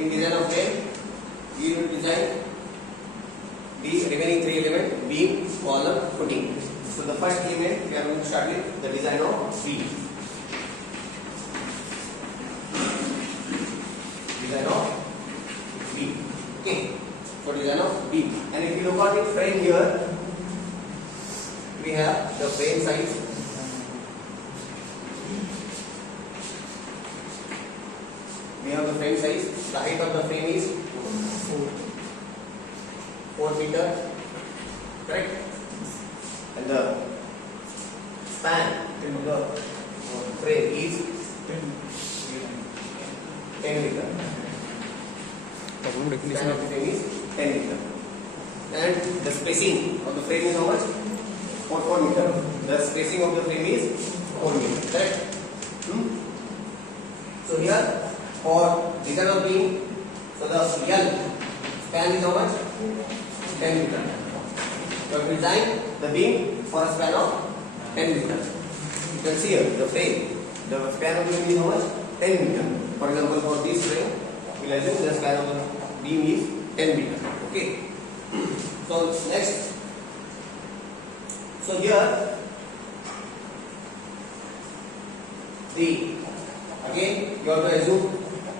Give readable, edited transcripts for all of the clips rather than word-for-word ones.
in design of frame, we will design the remaining three elements: beam, column, footing. So the first element we are going to start with the design of beam. Design of beam. Okay. For design of beam. And if you look at the frame here, we have the frame size. We have the frame size. The height of the frame is 4 meter, correct? And the span of the frame is 10 meter. Span of the frame is 10 meter. And the spacing of the frame is how much? 4 meter. The spacing of the frame is 4 meter, correct? So here for design of beam, so the L span is how much? 10 meter. So we design the beam for a span of 10 meter. You can see here the frame. The span of the beam is how much? 10 meter. For example, for this frame, we will assume the span of the beam is 10 meter. Okay. So next. So here again you have to assume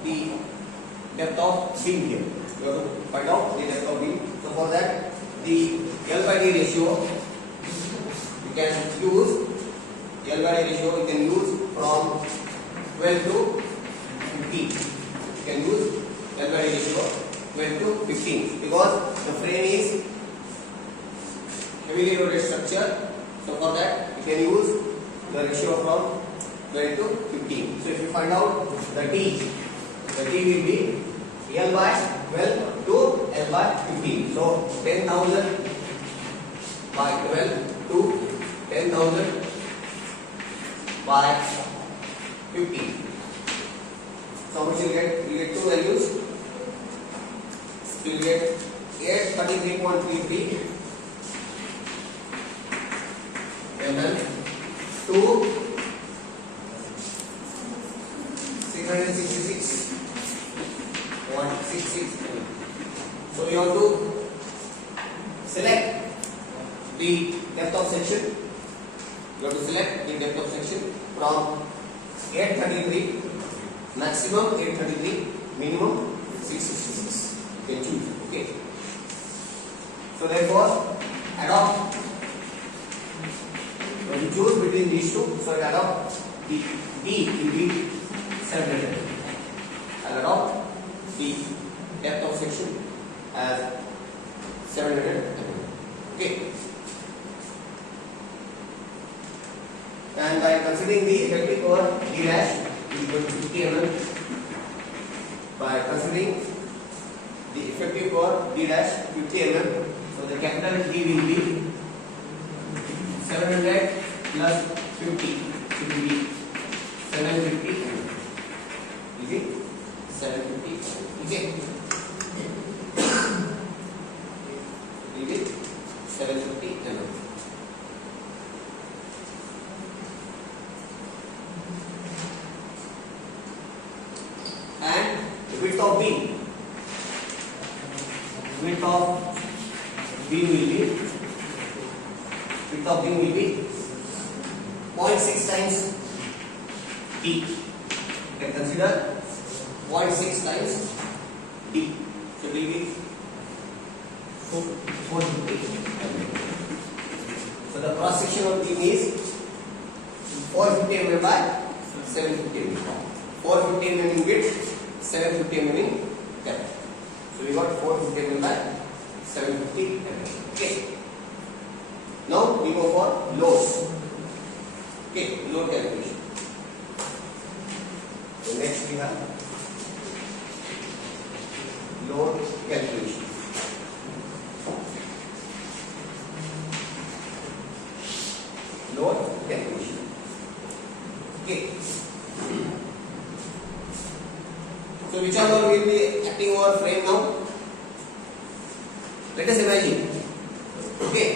the depth of beam here. You have to find out the depth of beam. So for that, the L by D ratio you can use from 12 to 15. You can use L by D ratio 12 to 15 because the frame is heavily loaded structure. So for that, you can use the ratio from 12 to 15. So if you find out the D will be L by 12 to L by 15. So 10,000 by 12 to 10,000 by 15. So what you get? You get two values. You will get 833.33 mm to 666.66 mm. So you have to select the depth of section. You have to select the depth of section from 833, maximum 833, minimum 666. You can choose. Okay. So therefore, adopt. When you choose between these two, so adopt the D will be 700. I'll adopt the depth of section as 700 mm. Okay. And by considering the effective power D dash is equal to 50 mm. By considering the effective power D dash 50 mm, so the capital D will be 700 plus 50. It will be 750 mm. Is it? 750 mm. Okay. Is it? 750 mm. And the width of beam. Width of beam will be 0.6 times D. You can consider 0.6 times D. So it will be 450 mm. So the cross section of beam is 450 mm by 750 mm. 450 mm in width, 750 mm in depth. So we got 450 mm by 750 mm. Okay. Now we go for loads. Okay, load calculation. So next we have load calculation. Load calculation. Okay. So which one will be acting over frame now? Let us imagine. Okay,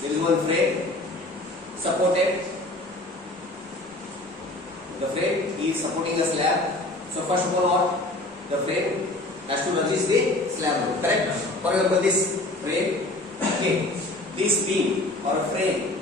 there is one frame supported. The frame is supporting a slab. So first of all, what the frame has to resist the slab load. Correct? For example, this frame, okay, this beam or frame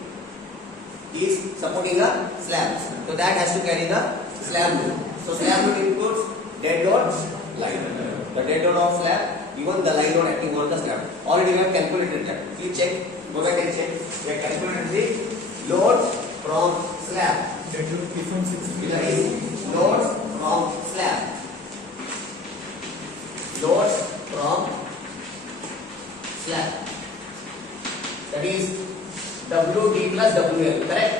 is supporting a slab, so that has to carry the slab load. So slab load includes dead load, light load. The dead load of slab, even the light load acting on the slab. Already we have calculated that. Please check. Go back and check. We have calculated the load from slab. That is loads from slab. Loads from slab. That is WD plus WL. Correct?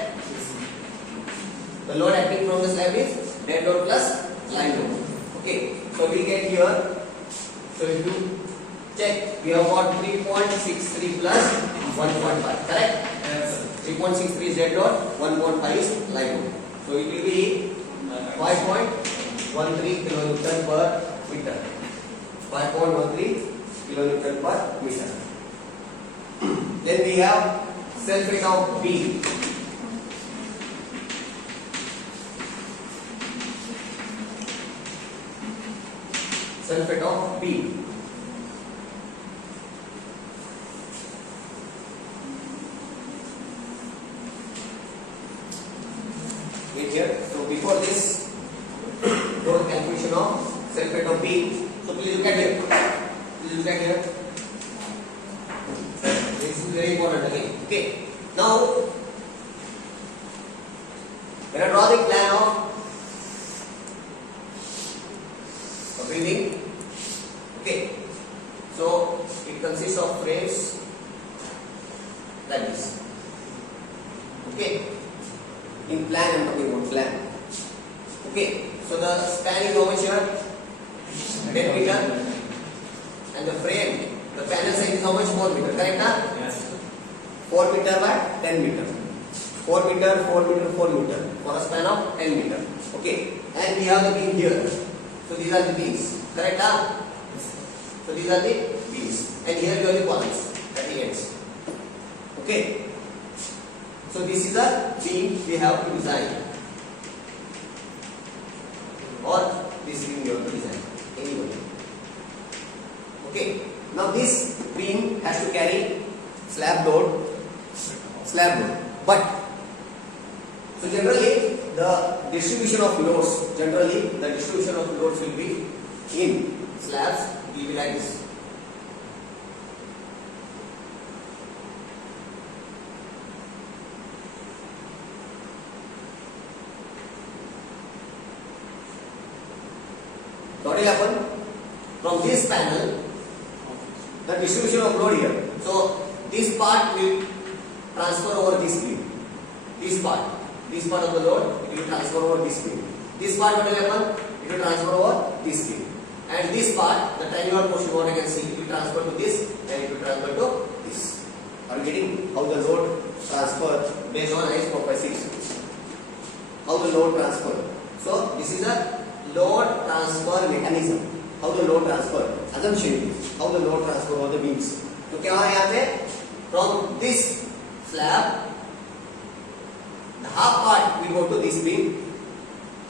The load acting from the slab is dead load plus line load. Okay. So we get here. So if you check, we have got 3.63 plus 1.5. Correct? Yes. 3.63 is dead load, 1.5 is line load. So it will be 5.13 kilonewton per meter. 5.13 kilonewton per meter. Then we have self-weight of B. Self-weight of B. Here. So before this, do the calculation of self-weight of B. So please look at here. Please look at here. This is very important again. Okay. Now, when I draw the plan of building, okay. So it consists of frames like this. Okay. In plan, I am talking about plan. Okay, so the span is how much here? 10 meter. And the frame, the panel size is how much? 4 meter. Correct? Huh? Yes. 4 meter by 10 meter. 4 meter, 4 meter, 4 meter. For a span of 10 meter. Okay, and we have the beam here. So these are the beams. Correct? Huh? So these are the beams. And here you have the columns at the ends. Okay. So this is a beam we have to design, or this beam you have to design, anybody. Okay. Now this beam has to carry slab load. But so generally the distribution of loads will be in slabs will be like this. What will happen? From this panel, the distribution of load here. So this part will transfer over this beam. This part of the load, it will transfer over this beam. This part, what will happen? It will transfer over this beam. And this part, the triangular portion, what I can see, it will transfer to this and it will transfer to this. Are you getting how the load transfer based on ice propensity? How the load transfer? So this is a load transfer mechanism. How the load transfer? Assumption. How the load transfer over the beams. तो क्या है यहाँ पे? From this slab, the half part will go to this beam.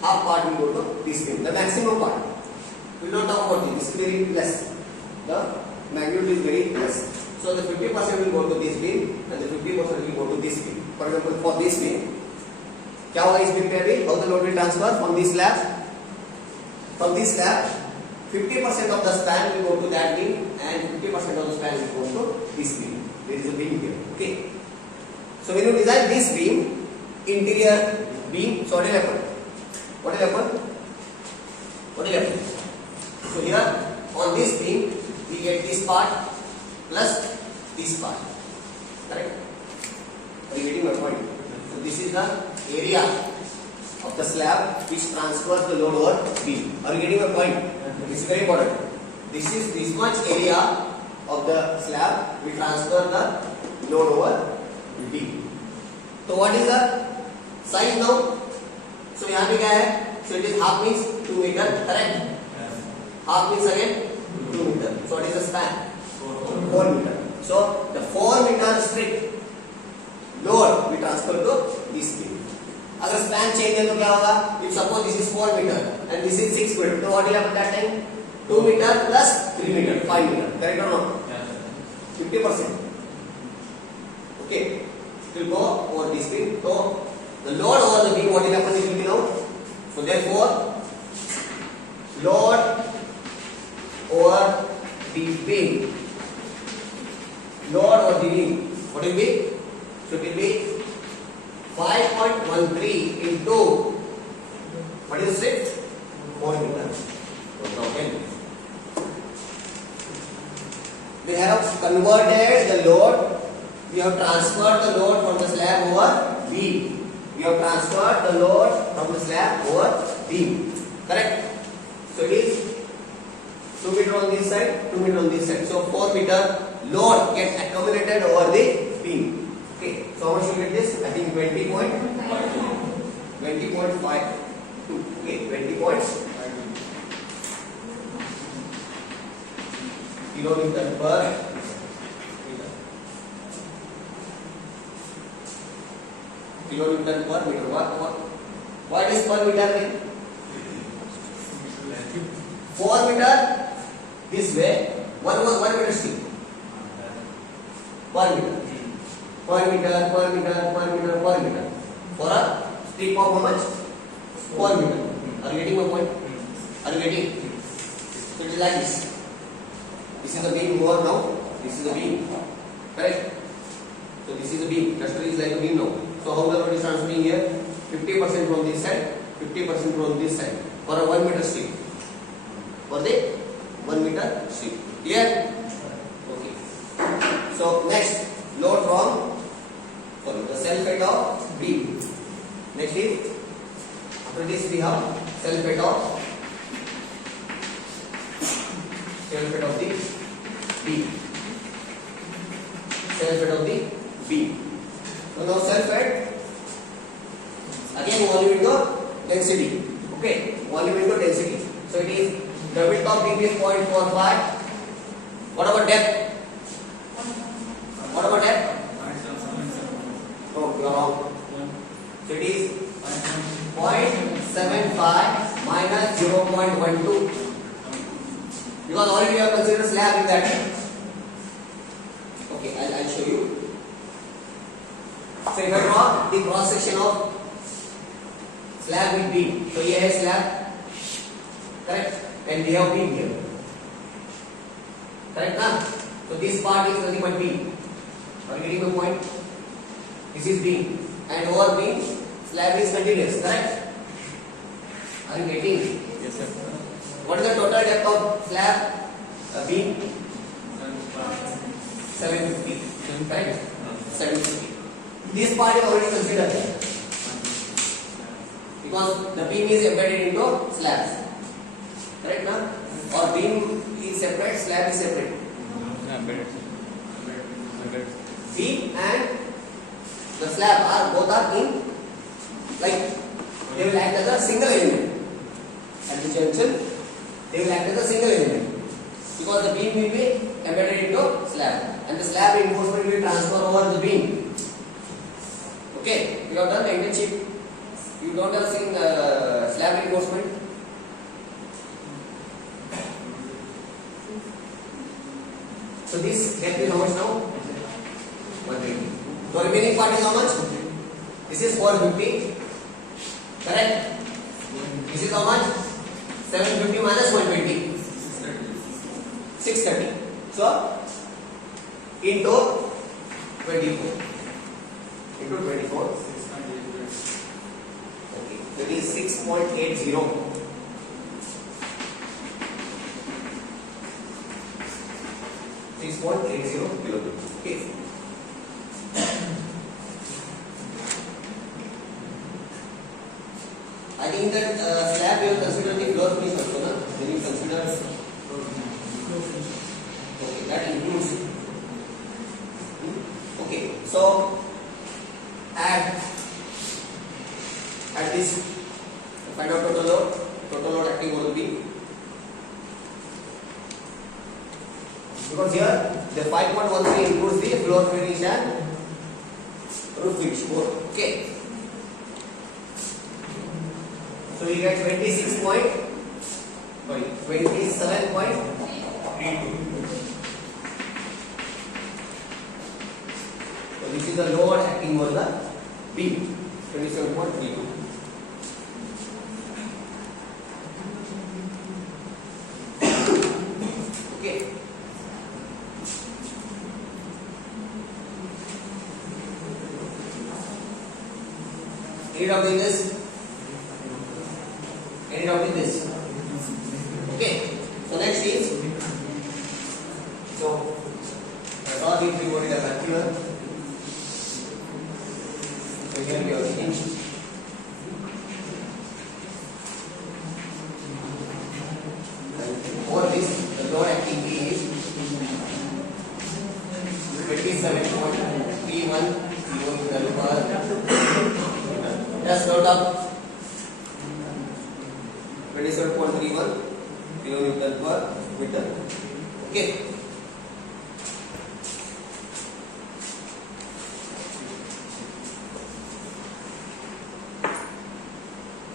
Half part will go to this beam. The maximum part. We will not talk about this. This is very less. The magnitude is very less. So the 50% will go to this beam and the 50% will go to this beam. For example, for this beam, क्या होगा इस beam पे अभी? How the load will transfer from this slab? From this slab, 50% of the span will go to that beam and 50% of the span will go to this beam. There is a beam here. Okay. So when you design this beam, interior beam, so what will happen? What will happen? What will happen? So here on this beam, we get this part plus this part. Correct? Are you getting my point? So this is the area of the slab which transfers the load over beam. Are you getting my point? This is very important. This much area of the slab will transfer the load over beam. So what is the size now? So यहाँ पे क्या है? So it is half means 2 meter. Correct? Half means again 2 meter. So what is the span? 4 meter. So the 4 meter strict load will transfer to this beam. अगर span change है तो क्या होगा? If suppose this is 4 meter and this is 6 meter, तो what will happen that time? 2 meter plus 3 meter, 5 meter. Correct or not? 50%. Okay. It will go over this beam. So the load over the beam, what will happen? It will be now. So therefore, load over the beam. Load over the beam. What will be? So it will be 5.13 into, what is it? 4 meters. Okay. We have converted the load. We have transferred the load from the slab over beam. We have transferred the load from the slab over beam. Correct? So it is 2 meter on this side, 2 meter on this side. So 4 meter load gets accumulated over the beam. Okay. So how much you get this? I think 20.5. Okay, 20.5 kilonewton per meter. Kilonewton per meter. What is per meter? 4 meter this way. 1 meter stick. Per meter. Per meter. For a strip of how much? 4 meter. Are you getting my point? Are you getting? So it is like this. This is the beam over now. This is the beam. Correct? So this is the beam. Cluster is like a beam now. So how the load is transferring here? 50% from this side, 50% from this side. For a 1 meter strip. For the 1 meter strip. Clear? Okay. So next, load from the self-weight of beam. Next is, after this we have self-weight of the beam. Self-weight of the beam. So now self-weight, again volume into density. Okay, volume into density. So it is, the width of beam is 0.45. What about depth? What about depth? Oh, you are wrong. So it is 0.75 minus 0.12. Because already we have considered slab in that. Okay, I'll show you. So if I draw the cross section of slab with beam. So here is slab. Correct? And we have beam here. Correct? Now? So this part is nothing but beam. Are you getting the point? This is beam. And over beam, slab is continuous. Correct? Are you getting? Yes, sir. What is the total depth of slab? Beam? 750. Correct? 750. This part is already considered. Because the beam is embedded into slabs. Correct now? Or beam is separate, slab is separate. Beam and the slab both are in, like, they will act as a single element. At the junction, they will act as a single element. Because the beam will be embedded into slab. And the slab reinforcement will transfer over the beam. Okay, you have done the internship. You don't have seen slab reinforcement. So this depth is how much now? 120. The remaining part is how much? This is 450. Correct? This is how much? 750 minus 120. 630. So into 24. Into 24. Okay. That is 6.80. 6.80 kilonewton. Okay. I think that slab we have considered the floor finish also, na? When you consider okay, that includes. Okay, so add this, find out total load acting on the beam. Because here the 5.13 includes the floor finish and roof finish both. Okay. So we get 26 point. Sorry. 27.32. So this is the load acting on the beam. 27.32. Okay. Any doubt in this? Any doubt in this? Okay. So next is, so draw the three-body vacuum. So here we have hinge. For this, the load activity is 27.31 kN per. Just note up 27.31 kN per meter. Okay.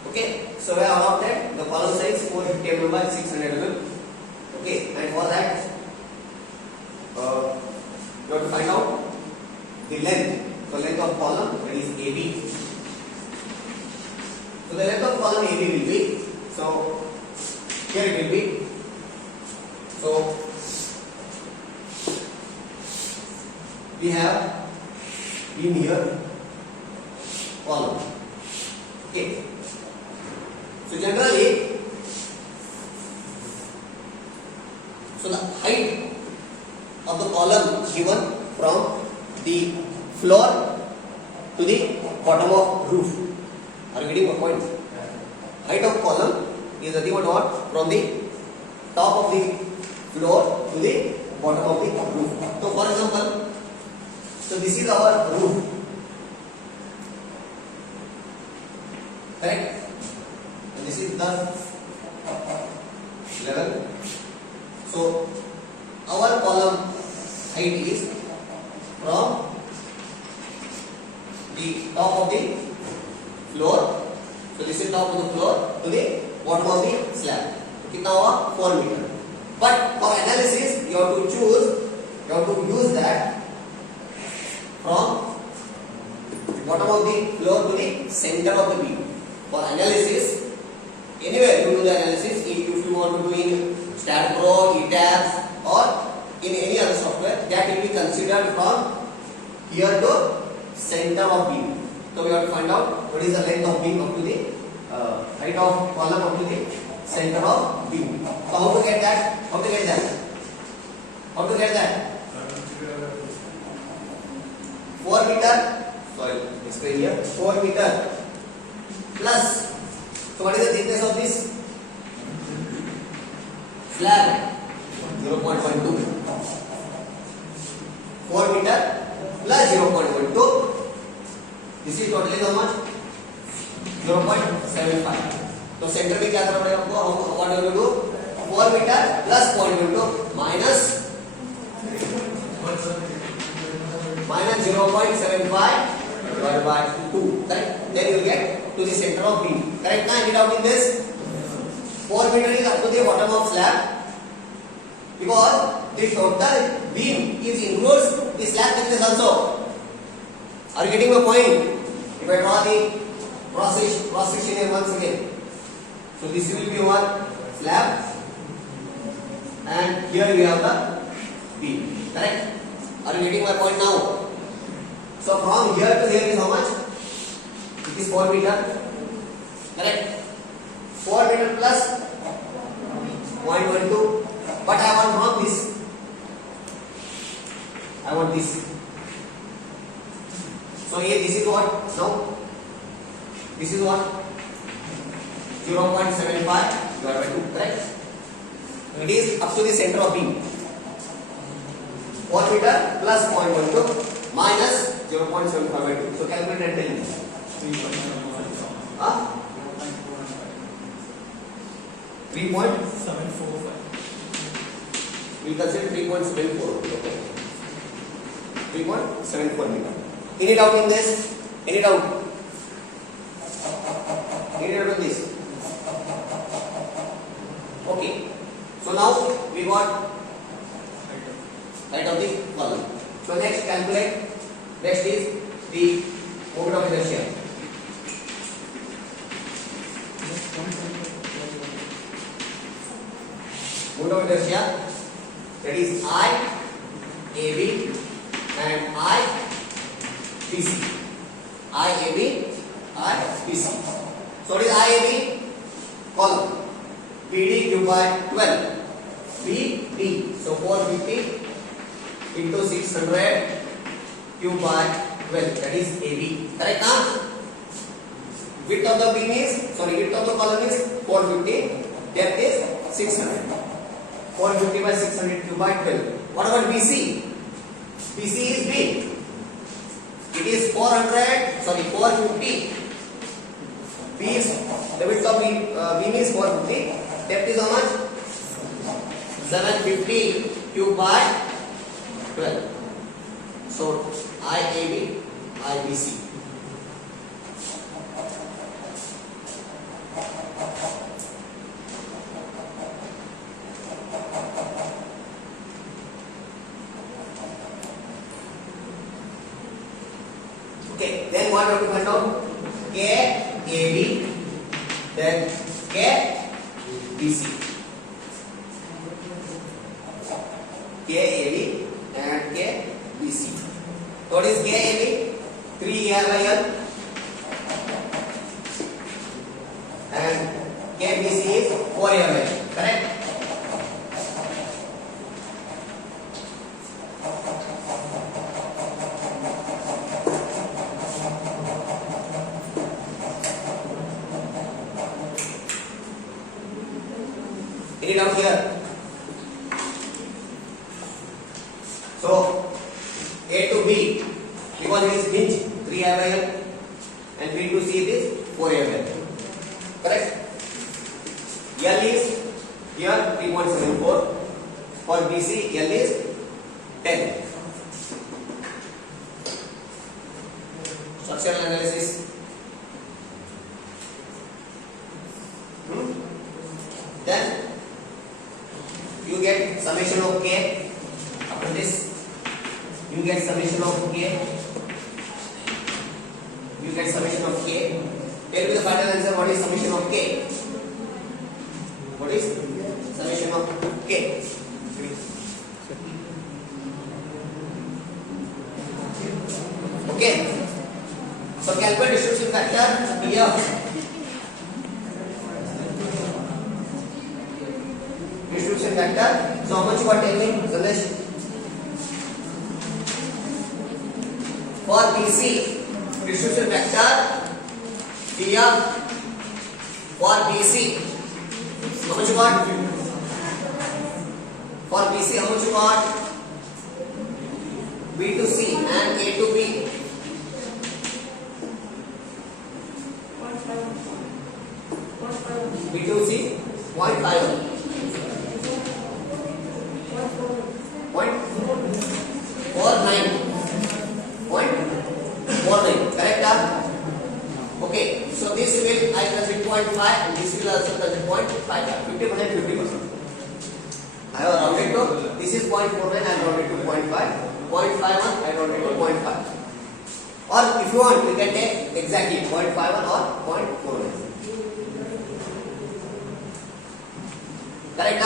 Okay. So we have adopted the column size 450 mm by 600 mm. Okay. And for that, you have to find out the length. So length of column, that is AB. So the length of column AB will be, so here it will be, so we have linear column. Okay. So generally, so the height of the column given from the floor to the bottom of roof. Are you getting my point? Height of column is nothing but what? From the top of the floor to the bottom of the roof. So for example, so this is our roof. Correct? And this is the level. So our column height is from the top of the floor. So this is top of the floor to the bottom of the slab. कितना हुआ 4 meter. But for analysis, you have to use that from the bottom of the floor to the center of the beam. For analysis, anywhere you do the analysis, if you want to do in StatPro, ETABS or in any other software, that will be considered from here to center of beam. So we have to find out what is the length of beam up to the height of column up to the center of beam. So how to get that? How to get that? 4 meter. Sorry, explain here. 4 meter plus. So what is the thickness of this slab? 0.12. 4 meter plus 0.12. This is totally how much? 0.75. तो centre में क्या करना पड़ेगा आपको? What do you do? 4 meter plus 0.12 minus 0.75 divided by 2. Correct? Then you get to the center of beam. Correct? Now get out in this. 4 meter is up to the bottom of slab because the total beam is includes the slab thickness also. Are you getting my point? If I draw the cross section here once again. So this will be our slab and here we have the beam. Correct? Are you getting my point now? So from here to here is how much? It is 4 meter. Correct? 4 meter plus 0.12. But I want from this. I want this. So here this is what? Now this is what? 0.75 divided by 2. Correct? It is up to the center of beam. 4 meter plus 0.12 minus 0.75 by 2. So calculate and tell me. 3.745. We consider 3.74. Okay. 3.74 meter. Any doubt in this? Any doubt? Any doubt in this? Okay. So now we got height of the column. So next calculate. Next is the moment of inertia. Moment of inertia, that is I AB and I BC. I AB, I BC. So what is I AB? Column. BD given by 12. BD. So 450 into 600 cube by 12. That is AB. Correct? Huh? Width of the beam is, width of the column is 450. Depth is 600. 450 by 600 cube by 12. What about BC? BC is B. It is 450. B is, the width of beam is 450. Depth is how much? 750 cube by 12. So IAB, IBC. Okay, then what have to find out? KAB, then KBC. KAB and KBC. What is KAB? 3 A by L. And KBC is 4 A by L. Correct? Get it out here. So A to B, because it is hinge 3 A by L, and B to C it is 4 A by L. Correct? L is here 3.74. For BC, L is 10. Structural analysis. Then you get summation of K. After this, you get summation of K. You get summation of K. Tell me the final answer. What is summation of K? What is summation of K? Okay. So calculate distribution factor here. Distribution factor. So how much you are telling, Sandesh? For BC, distribution factor here. For BC, how much you got? For BC, how much you got? B to C and A to B. B to C, 0.5. 0.49. Correct? Okay. So this will I consider 0.5 and this will also consider 0.5. 50%. I have rounded to, this is 0.49, I have rounded to 0.5. 0.51, I rounded to 0.5. Or if you want, you can take exactly 0.51 or 0.49. Correct?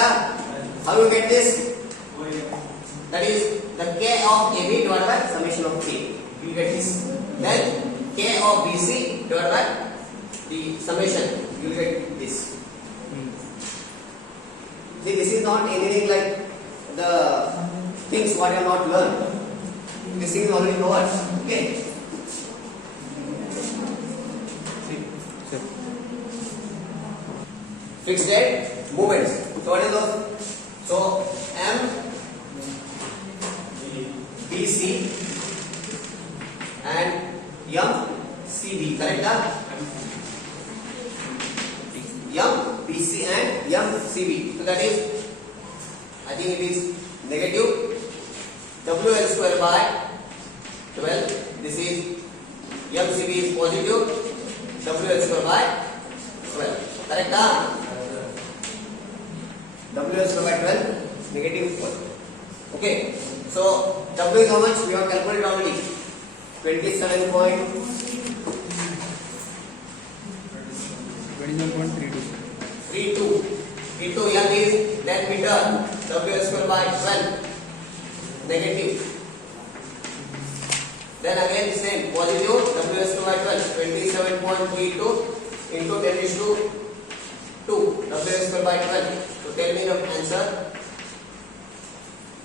How you get this? That is the K of AB divided by summation of K. You get this. Then K of BC divided by the summation. You will get this. See, this is not anything like the things what you have not learned. This thing is already known. Okay. Fixed rate movements. So what is those? So M BC and MCB. Correct? MBC and MCB. So that is, I think it is negative WL square by 12. This is MCB is positive WL square by 12. Correct? W square by 12 negative 1. Okay. So W is how much? We have calculated already. 27.32. 32 L is 10 meter. W square by 12 negative. Then again the same positive. W square by 12 27.32 into 10 is to 2. W square by 12. So tell me the answer.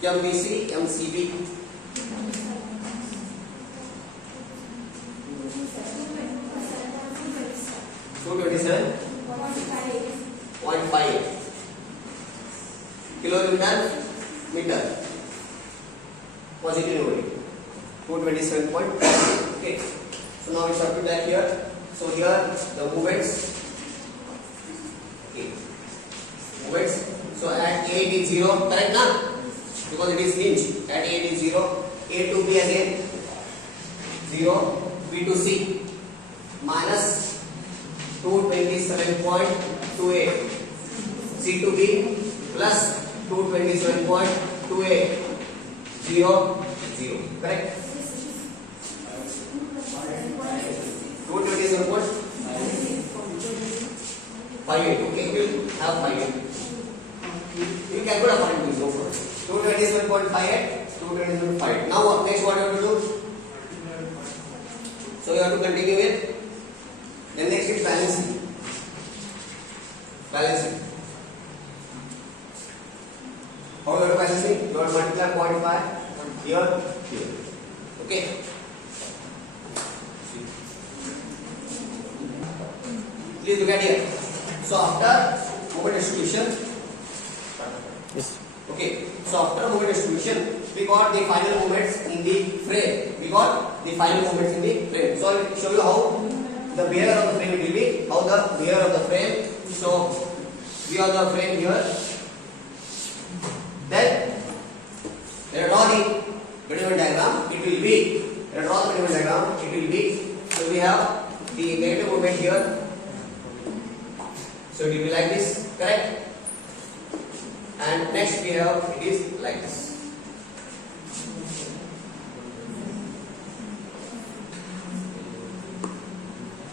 MBC, MCB. 227.58 kilonewton meter. Positive only. 227.58. Okay. So now we substitute that here. So here the movements. Okay. Movements. So at A it is 0. Correct now? Because it is hinge. At A it is 0. A to B again 0. B to C minus 227.28. C to B plus 227.28. 0, 0. Correct? 227.58. Okay, we will have 58. You can put a point to go for 227.58, 227.5. Now what next what you have to do? So you have to continue with. Then next is balancing. Balancing. How you have to balancing? You have to multiply 0.5 here, here. Okay. Please look at here. So after moment distribution. Yes. Okay. So after moment distribution, we got the final moments in the frame. We got the final moments in the frame. So I will show you how the bearer of the frame it will be. How the bearer of the frame. So we have the frame here. Then let us draw the Bediman diagram. It will be. Let us draw the Bediman diagram. It will be. So we have the negative moment here. So it will be like this. Correct? And next we have it is like this.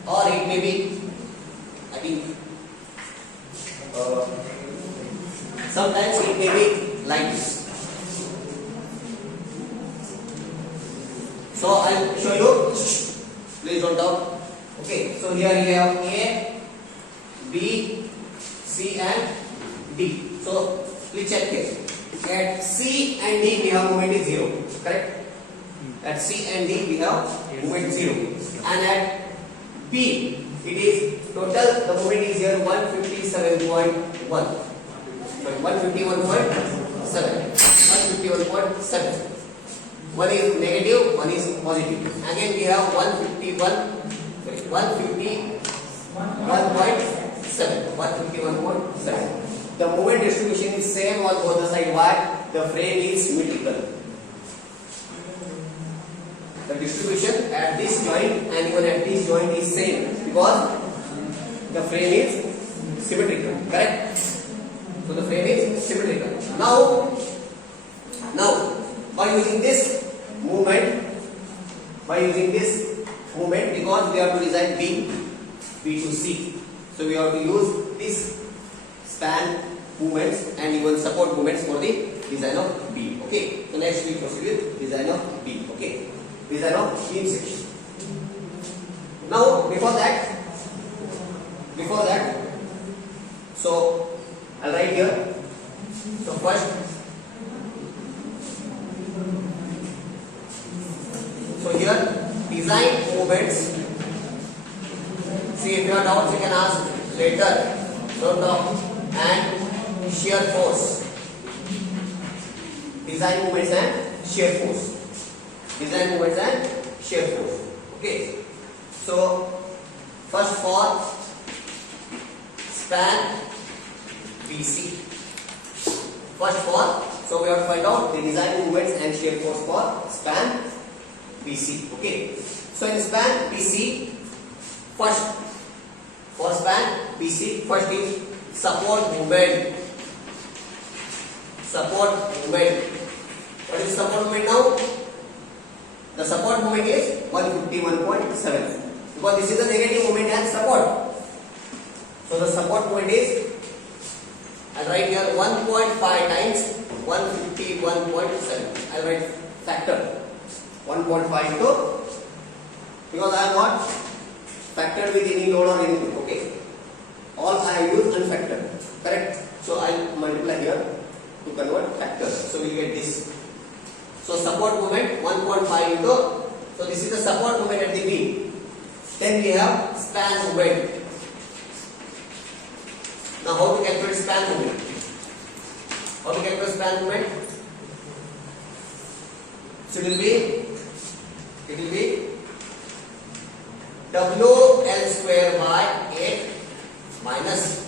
Or it may be, I think, sometimes it may be like this. So I will show you. Please don't doubt. Okay. So here we have A, B, C and D. So please check here. At C and D we have moment is 0. Correct? At C and D we have moment 0. And at P it is total the moment is here 157.1. 151.7. One is negative, one is positive. Again we have 151.7. 151.7. The moment distribution is same on both the side. Why? The frame is symmetrical. The distribution at this joint and even at this joint is same because the frame is symmetrical. Correct? So the frame is symmetrical. Now by using this movement, because we have to design B to C, so we have to use this span movements and even support movements for the design of B. Okay. So next we proceed with design of B. Okay. Design of beam section. Now before that, so I'll write here. So first, so here design movements. See, if you have doubts you can ask later. So and shear force. Design movements and shear force. Design movements and shear force. Okay. So first for span BC. So we have to find out the design movements and shear force for span BC. Okay. So in span BC, first is support movement. support moment. What is support moment now? The support moment is 151.7 because this is the negative moment and support. So the support moment is, I'll write here 1.5 times 151.7. I'll write factor 1.5 into, because I have not factored with any load or anything. Okay, all I have used unfactored. Correct. So I'll multiply here to convert factors. So we get this. So support moment 1.5 into, so this is the support moment at the B. Then we have span moment. Now how to calculate span moment? How to calculate span moment? So it will be WL square by 8 minus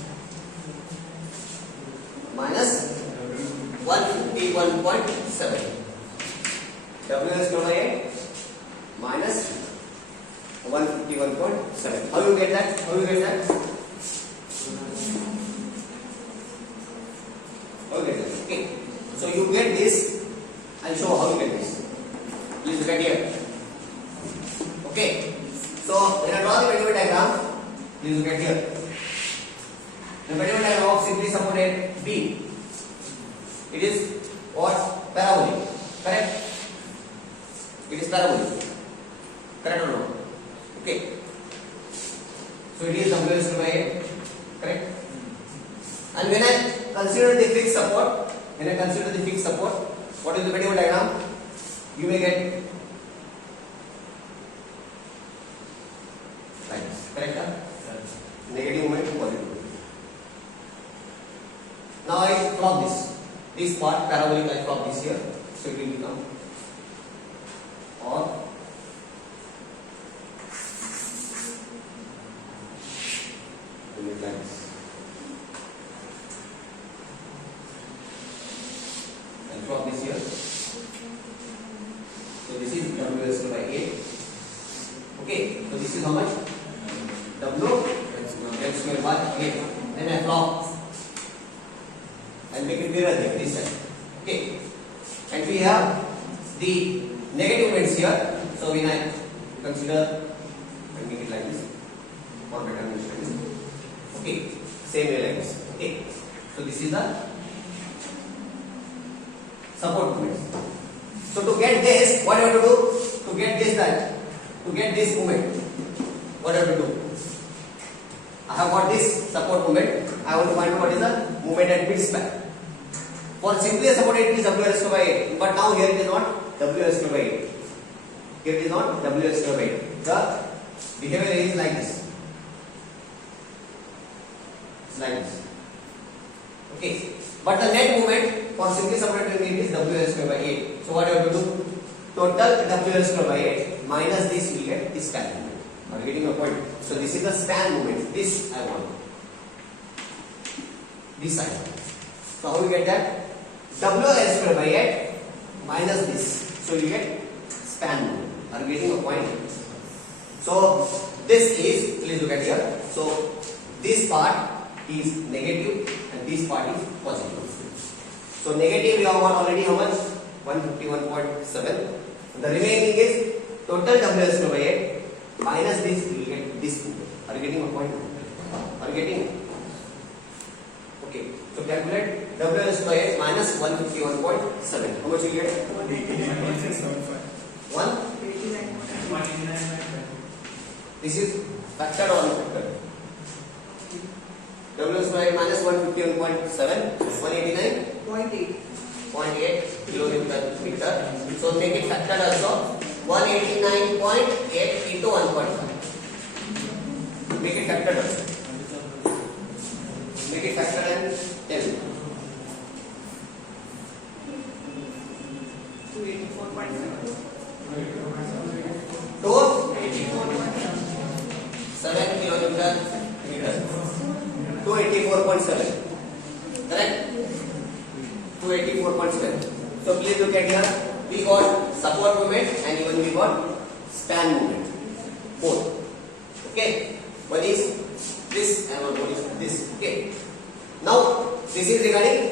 151.7. WL square by 8 minus 151.7. How you get that? How you get that? Okay. So you get this. I'll show how you get this. Please look at here. Okay. So when I draw the Petticoat diagram, please look at here. The Petticoat diagram of simply supported B. It is what? Parabolic. Correct? It is parabolic. Correct or no? Okay. So it is WL square by 8. Correct? And when I consider the fixed support, what is the Petticoat diagram? You may get lines. Correct? Negative moment, positive. Now I plot this part parabolic. I plot this here, so it will become or lines. I plot this here. So this is WL square by 8. Okay, so this is how much? WL square by 8. Then I plot and make it mirror here, this side. Okay, and we have the negative moments here. So when I consider and make it like this for better understanding. Okay, same way like this. Okay, so this is the support moments. So to get this, what I have to do? To get this moment, what I have to do? I have got this support moment. I want to find out what is the moment at mid span. For simply support it is WL square by 8, but now here it is not WL square by 8. Here it is not WL square by 8. The behavior is like this. It's like this. Okay. But the net moment for simply supported is WL square by 8. So what you have to do? Total WL square by 8 minus this, you will get this span moment. Are you getting my point? So this is the span moment. This I want. This I want. So how you get that? WL square by 8 minus this. So you get span moment. Are you getting a point? So this is, please look at here. So this part is negative and this part is positive. So negative we have got already how much? 151.7. The remaining is total WL square by 8 minus this, you will get this moment. Are you getting a point? Are you getting? Okay. So calculate WL square 8 minus 151.7. How much you get? 189. This is factored or unfactored? WL square minus 151.7, 189.8 kilonewton meter. So make it factored also. 189.8 into 1.5. Make it factored also. Make it factored and tell me. 284.7. To 7 kilonewton meter. 284.7. Correct? 284.7. So please look at here. We got support moment and even we got span moment. Both. Okay. One is this and one is this. Okay. Now this is regarding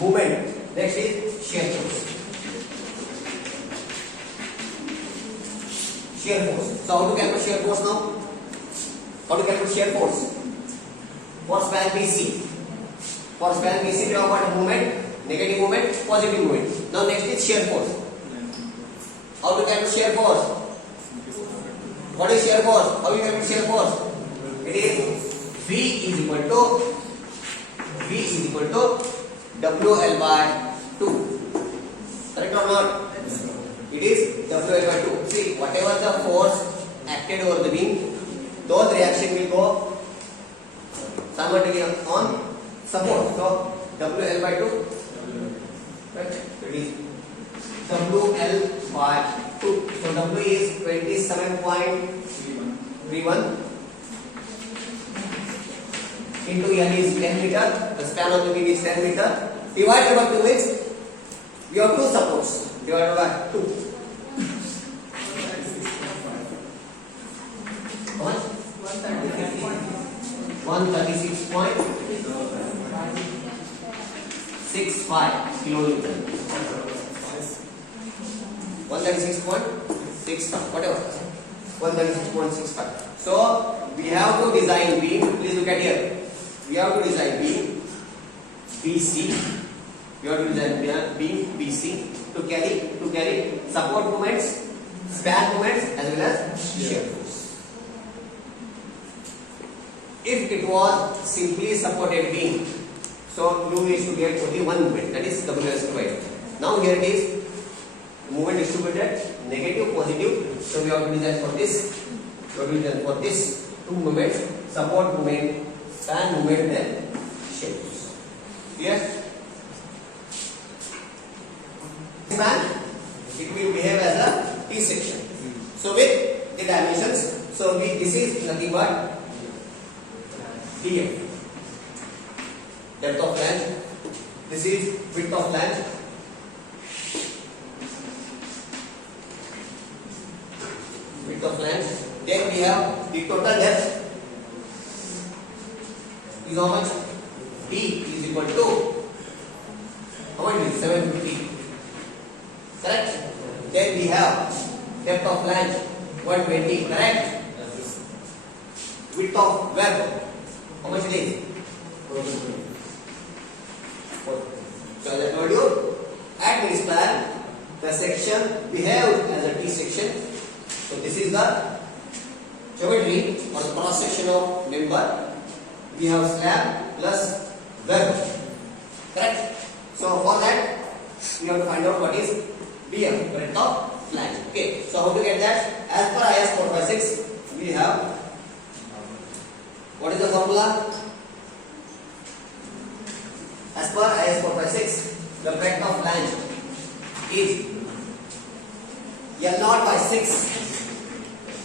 movement. Next is shear force. Shear force. So how to calculate shear force now? How to calculate shear force? For span BC. For span BC we have got a movement, negative movement, positive movement. Now next is shear force. How to calculate shear force? What is shear force? How you calculate shear force? It is V is equal to WL by 2. Correct or not? It is WL by 2. See, whatever the force acted over the beam, those reaction will go simultaneously on support. So WL by 2. Right? It is WL by 2. So W is 27.31 into L is 10 meter. The span of the beam is 10 meter. Divided by 2 is we have two supports. Divided by 2. How much? 136.65 kilonewton. 136.65. Whatever. 136.65. So we have to design beam. Please look at here. We have to design beam BC. We have to design beam BC to carry support moments, span moments, as well as shear force. If it was simply supported beam, so you need to get only one movement, that is WS squared. Now here it is movement distributed, negative, positive. So we have to design for this. We have to design for this two moments, support moment, span moment, then shear force. Clear? Span, it will behave as a T section. So with the dimensions, so this is nothing but df, depth of flange. This is width of flange. Width of flange. Then we have the total depth is how much? D is equal to how much is 750. Correct? Then we have depth of flange 120. Correct? Width of web, how much it is? 4. So as I told you, at this plan, the section behaves as a T section. So this is the geometry or the cross section of member. We have slab plus web. Correct? So for that, we have to find out what is BF, breadth of flange. Okay. So how to get that? As per IS 456, we have, what is the formula? As per IS 456, the breadth of flange is L0 by 6.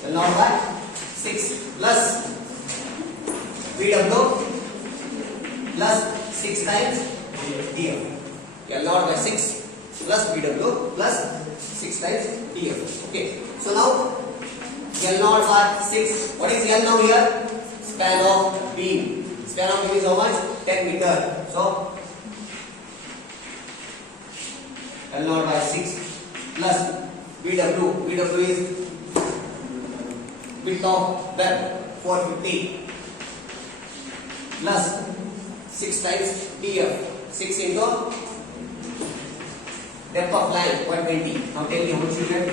L0 by 6 plus VW plus 6 times df. L0 by 6 plus VW plus 6 times df. Okay. So now L0 by 6. What is L now here? Span of beam. Span of beam is how much? 10 meter. So L0 by 6 plus VW. VW is width of web 450 plus 6 times df. 6 into depth of line 120. Now tell me how much you get?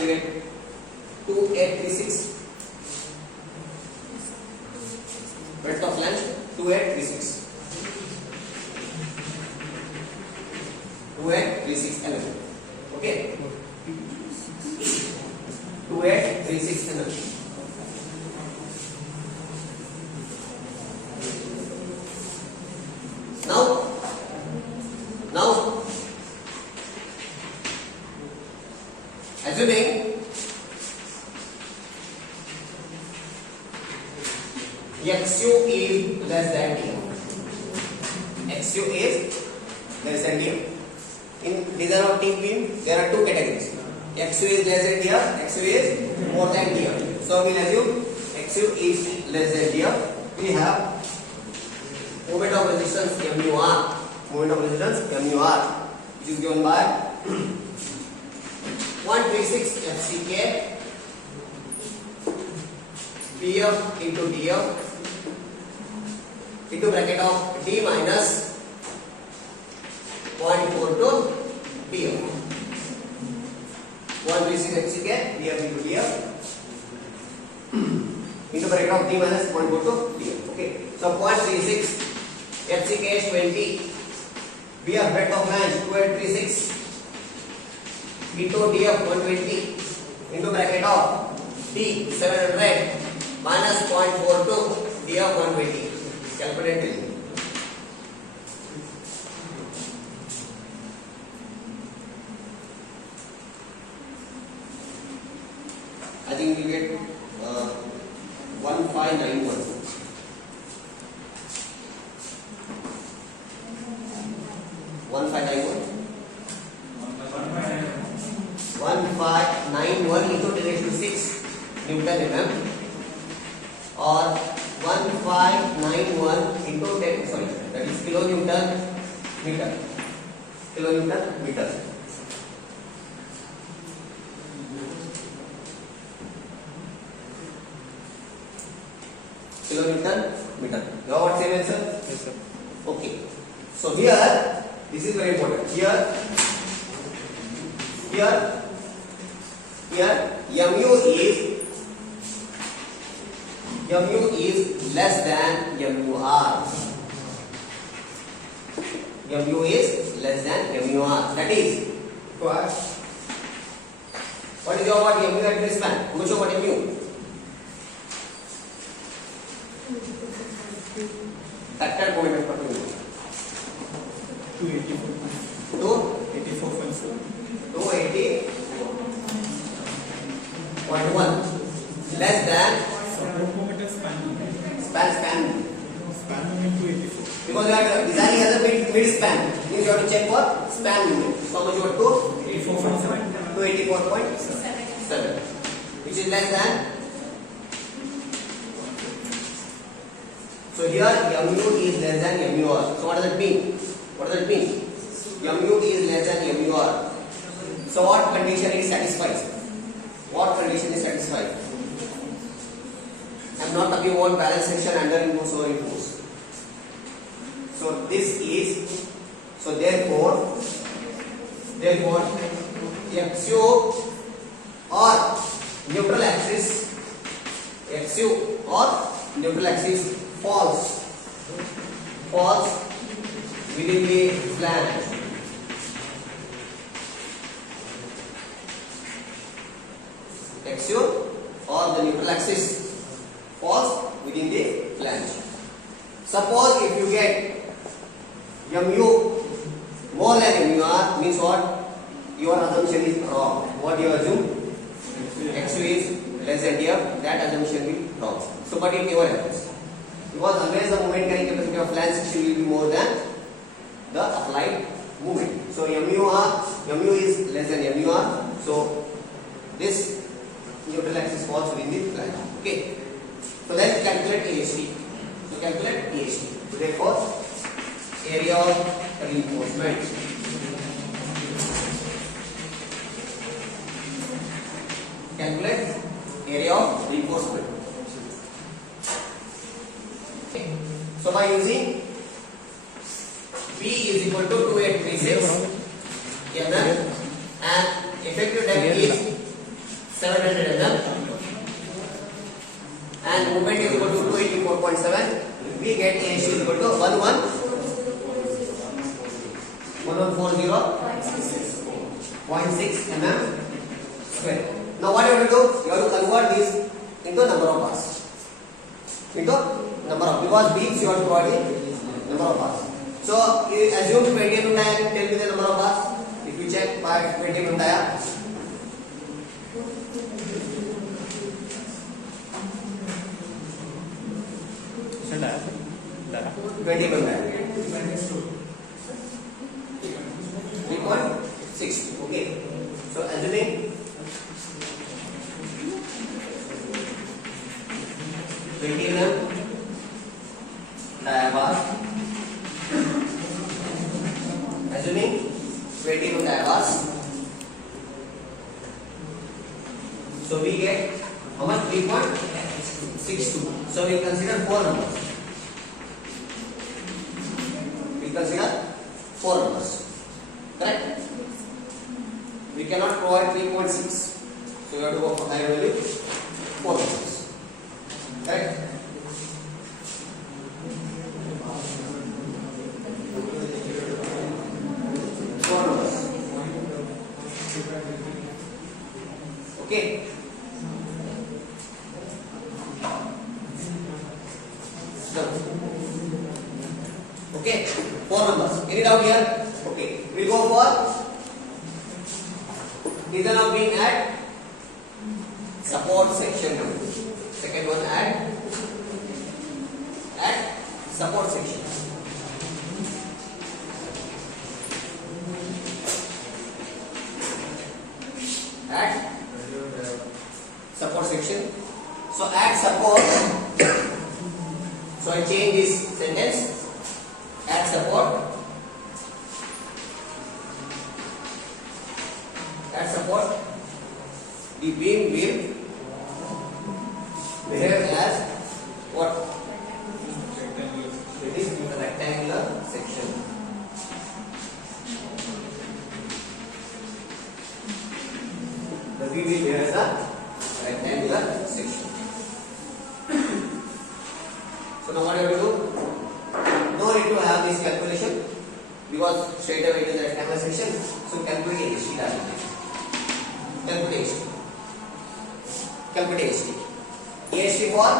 You get 2836. Breadth of line 2836. 2836 mm. Okay. 2836 mm. Now, assuming XU is less than D. XU is less than D. In design of T beam, there are two categories. XU is less than D, XU is more than D. So we will assume XU is less than D. We have moment of resistance MUR, moment of resistance MUR, which is given by 136 FCK BF into DF into bracket of D minus 0.42 DF. 136 FCK BF into DF into bracket of D minus 0.42 DF. Okay, so 0.36 FCK is 20 BF breadth of flange 236 into DF 120 into bracket of D 700 minus 0.42 DF 120. Calculate it. I think we get 1591. 1591 into 10 raised to 6 Newton mm or 1591 into 10, sorry, that is kilonewton meter. Kilonewton meter. Kilonewton meter. You have what same answer? Yes, sir. Okay. So here, this is very important. Here, mu is less than MUR. Mu is less than MUR. That is, what is your what mu at this span? Which of what mu? Factor moment of particle. 280.1 less than span because you are designing as a mid span, means you have to check for span movement. So how much you have to 284.7, which is less than. So here mu is less than MUR. So what does it mean? What does it mean? Mu is less than MUR. So what condition it satisfies? What condition is satisfied? I am not talking about balance section under impulse or impulse. So this is, so therefore XU or neutral axis falls within the flange. XU or the neutral axis falls within the flange. Suppose if you get mu more than MUR, means what? Your assumption is wrong. What you assume? XU is less than DF, that assumption will be wrong. So but it never happens. Because always the moment carrying capacity of flange section will be more than the applied movement. So mu is less than MUR. So this neutral axis falls within the flange. Okay. So then calculate AST. So calculate AST. So therefore, area of reinforcement. Calculate area of reinforcement. Okay. So by using B is equal to 2836 mm and effective depth is 700 mm and movement is equal to 284.7, we get AST is equal to 1140.6 mm square. Now what you have to do? You have to convert this into number of bars. Because beams you have to provide number of bars. So you assume 20 mm dia, tell me the number of bars. If you check by 20 mm dia, 20 mm. 3.6. Okay. So assuming 20 mm dia bar 22 hours. So we get how much? 3.62. So we consider 4 numbers. We consider 4 numbers. Correct? We cannot provide 3.6. So we have to go for higher value 4 numbers. Correct? Okay. Okay, 4 numbers. Any doubt here? Okay, we'll go for these are now being at support section. Second one at support section. At support section. So at support, so I change this sentence. At support, the beam will behave as what? It is a rectangular section. The beam will behave as a rectangular section. So now what you have to do? No need to have this calculation because straight away it is a rectangular section. So calculate HT. Calculate HT. Calculate HT. HT for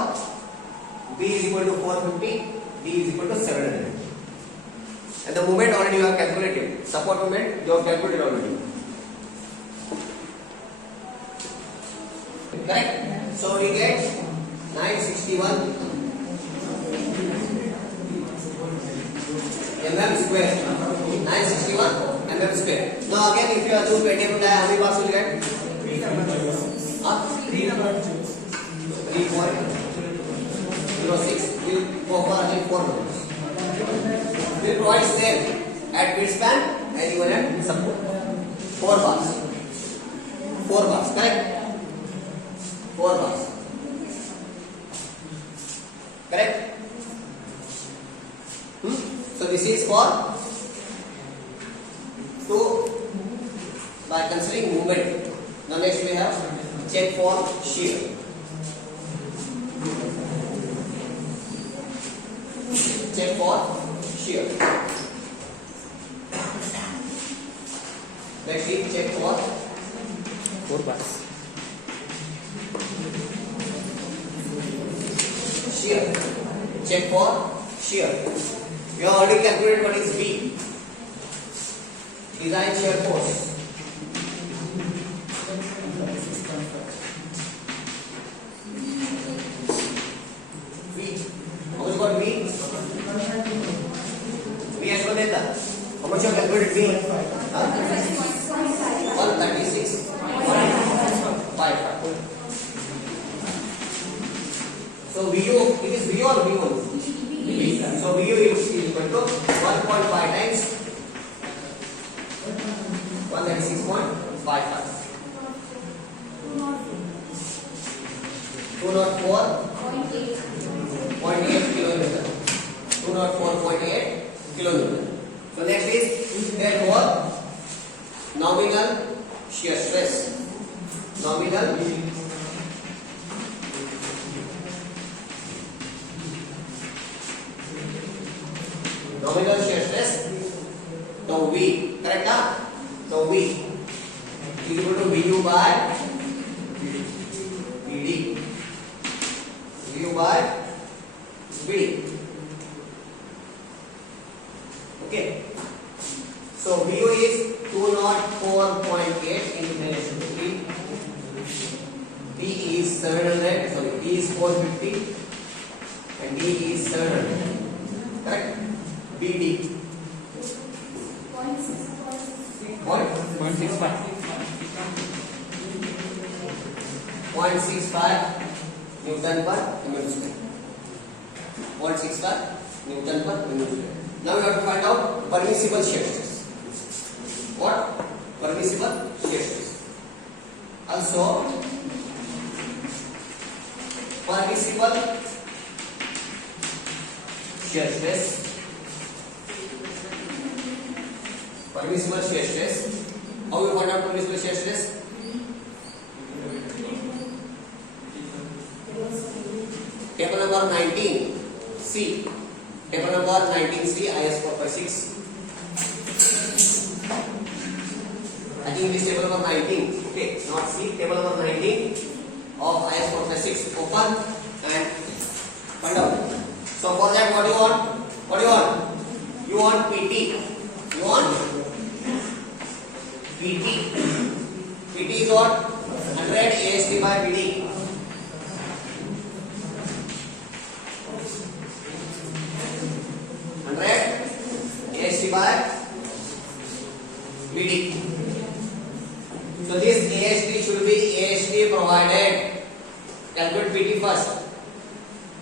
B is equal to 450, D is equal to 700. And the moment already you have calculated. Support moment you have calculated already. Correct? So we get 961 mm square. 961 mm square. Now again if you assume variable die, how many parts will you get? 3 numbers. 3.06 will go for again 4 numbers. Will provide same at mid span and even at support. 4 bars. 4 bars, correct? 4 bars. Correct? So this is for by considering movement. Now next we have check for shear. Check for shear. Next we check for 4 bars. Shear. Check for shear. We have already calculated what is B. Design shear force. V. How much got V? V as per data. How much you have calculated V? 136.55. So VU, it is VU or V1? So VU is equal to 1.5 times 136.55. 204.8 kilometer. 204.8 kilometer. So next is therefore nominal shear stress. Nominal shear stress, tau V, correct na? Tau V is equal to VU by VD. VU by VD. Okay. So VU is 204.8 into 10 raised to 3. D is 700, sorry, D is 450 and D is 700. Correct? BD 0.65 Newton per mm square. 0.65 Newton per mm square. Now we have to find out permissible shear stress. What? permissible shear stress. Also, permissible shear stress. Permissible shear stress. How we find out permissible shear stress? Table number 19C. Table number 19C, IS 456. I think this table number 19. Okay, not C. Table number 19 of IS 456. Open and find out. So for that, what do you want? What do you want? You want PT. You want PT. PT is what? 100 AST by PD. 100 AST by PD. So this AST should be AST provided. Calculate PT first.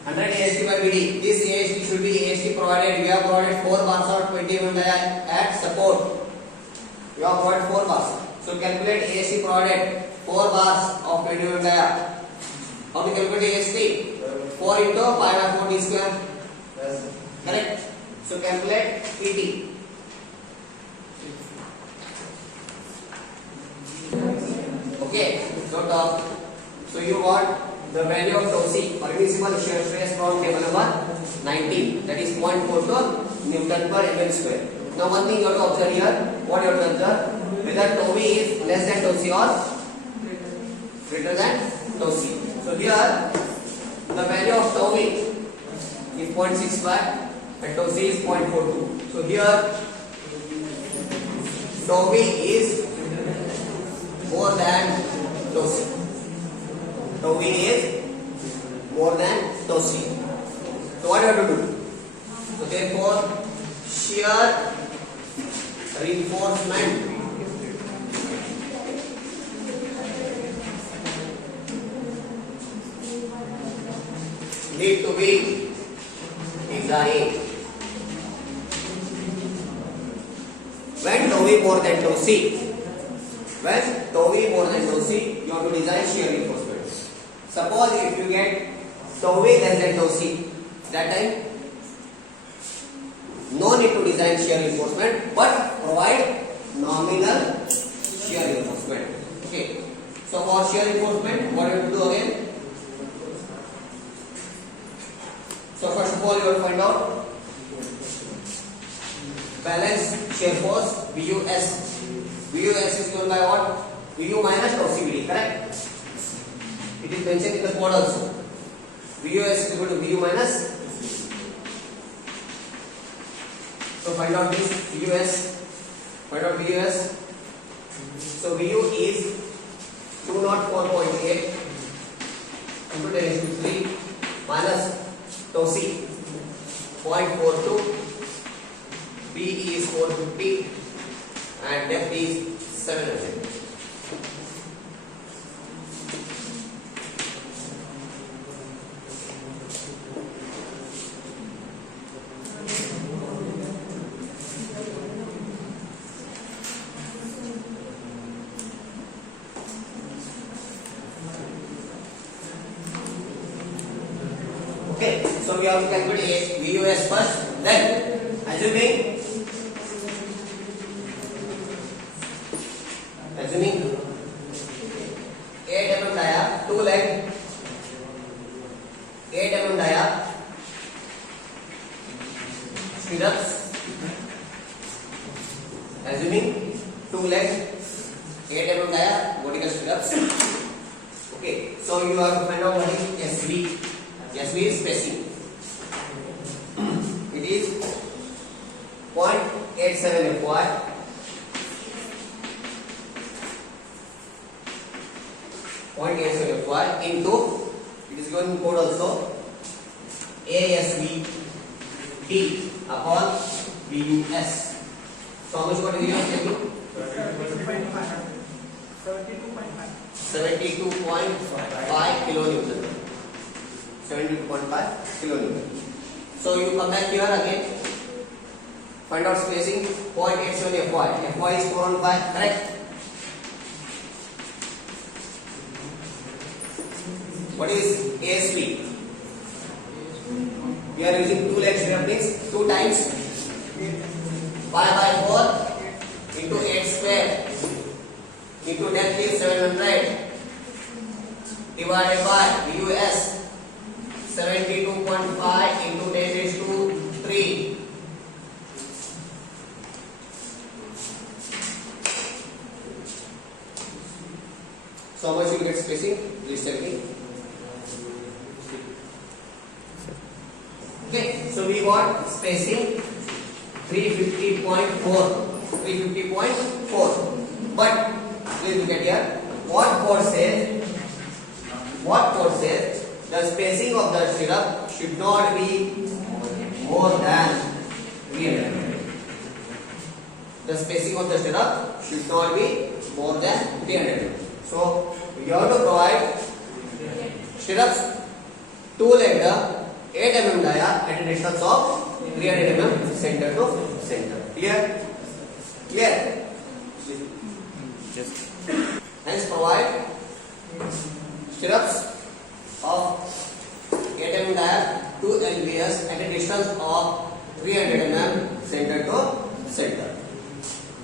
100 AST by PD. This AST should be AST provided. We have provided 4 bars of 20 mm at support. We have provided 4 bars. So calculate AST provided 4 bars of 20 mm. How to calculate AST? 4 into pi by 4 d square. Correct. So calculate PT. Okay. So you want the value of tau c, permissible shear stress from table number 19, that is 0.42 Newton per mm square. Now one thing you have to observe here, what you have to observe, whether tau v is less than tau c or greater than tau c. So here the value of tau v is 0.65 and tau c is 0.42. So here tau v is more than tau c. Tau v is more than tau c. So what you have to do? So therefore shear reinforcement need to be designed when tau v more than tau c. When tau v more than tau c, you have to design shear reinforcement. Suppose if you get tau v less than tau c, that time no need to design shear reinforcement, but provide nominal shear reinforcement. Okay. So for shear reinforcement, what you have to do again? So first of all, you will find out balance shear force VUS. VUS is given by what? VU minus tau c BD, correct? It is mentioned in the code also. VUS is equal to VU minus. So find out this VUS. Find out VUS. So VU is 204.8 into 10⁻³ minus tau c 0.42. BE is 450 and depth is 700. Okay, so we have to calculate VUS first, then assuming 8 mm dia, 2 leg, 8 mm dia, stirrups, assuming 2 leg, 8 mm dia, vertical stirrups. Okay, so you have to find out what is SV. SV is spacing. It is 0.87 FY. 0.87 FY into, it is given in code also, ASV D upon VUS. So how much what VUS can do? 72.5 kilonewton. 72.5 kilonewton. So you come back here again. Find out spacing 0.87 FY. FY is 415, correct? What is ASP? We are using 2 leg stirrup means 2 times pi by 4 into 8 square into that is 700 divided by US 72.5 into 10 raised to 3. So how much you get spacing? Please tell me. Okay, so we got spacing 350.4. 350.4. But please look at here. What code says the spacing of the stirrup should not be more than 300. The spacing of the stirrup should not be more than 300. So we have to provide stirrups 2-legged 8 mm dia at a distance of 300 mm center to center. Clear? Clear? Just Hence provide stirrups of 8 mm dia 2 lbs at a distance of 300 mm center to center.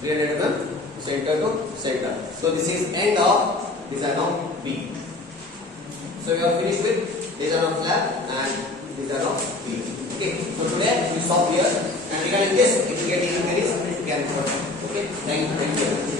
300 mm center to center. So this is end of design of B. So we are finished with design of slab and design of B. Okay. So today we stop here, and regarding this, if you get any queries, you can. Okay. Thank you.